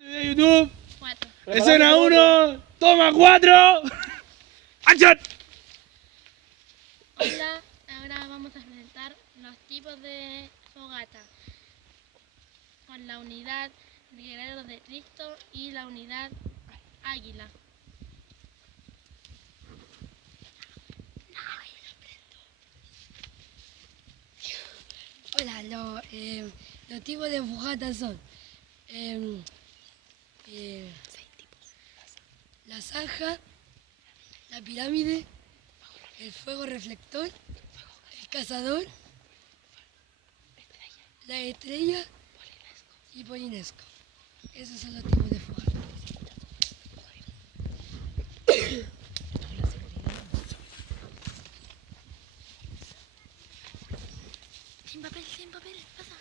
De YouTube. 4. Escena 1. Toma 4. ¡Action! Hola, ahora vamos a presentar los tipos de fogata con la unidad Guerrero de Cristo y la unidad Águila. Hola, los tipos de fogata son la zanja, la pirámide, el fuego reflector, el cazador, la estrella y polinesco. Esos son los tipos de fogata. Sin papel, pasa.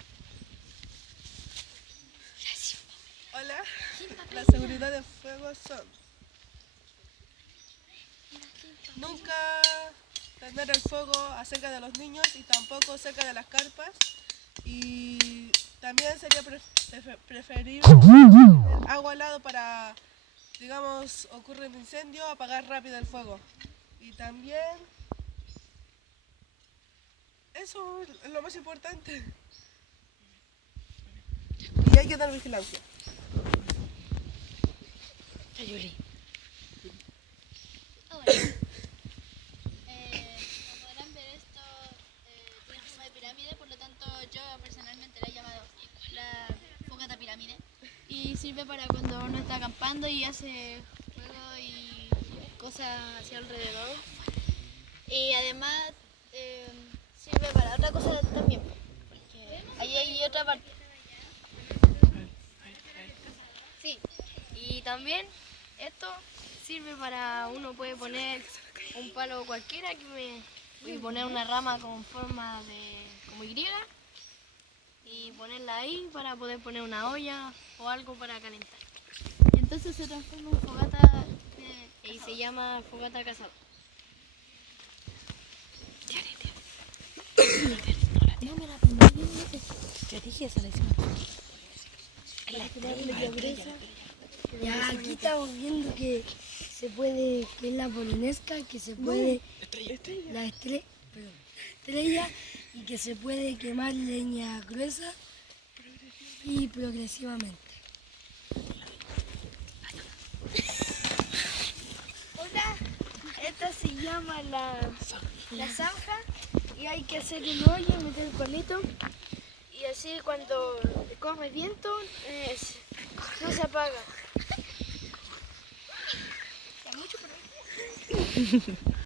Hola, Sin papel. la seguridad de fuego son nunca tener el fuego cerca de los niños y tampoco cerca de las carpas, y también sería preferible tener agua al lado para, digamos, ocurre un incendio, apagar rápido el fuego. Y también eso es lo más importante, y hay que dar vigilancia. Hola. Como podrán ver, esto tiene forma de pirámide, por lo tanto yo personalmente la he llamado la fogata pirámide. Y sirve para cuando uno está acampando y hace fuego y cosas hacia alrededor. Y además sirve para otra cosa también, porque ahí hay otra parte. Sí, y también esto sirve para, uno puede poner un palo cualquiera y poner una rama con forma de como Y y ponerla ahí para poder poner una olla o algo para calentar. Y entonces se transforma en fogata y se llama fogata cazador. Ya, aquí estamos viendo que se puede, que es la polinesca, que se puede, la estrella, y que se puede quemar leña gruesa y progresivamente. Hola, esta se llama la zanja y hay que hacer un hoyo y meter el palito y así cuando corre viento no se apaga.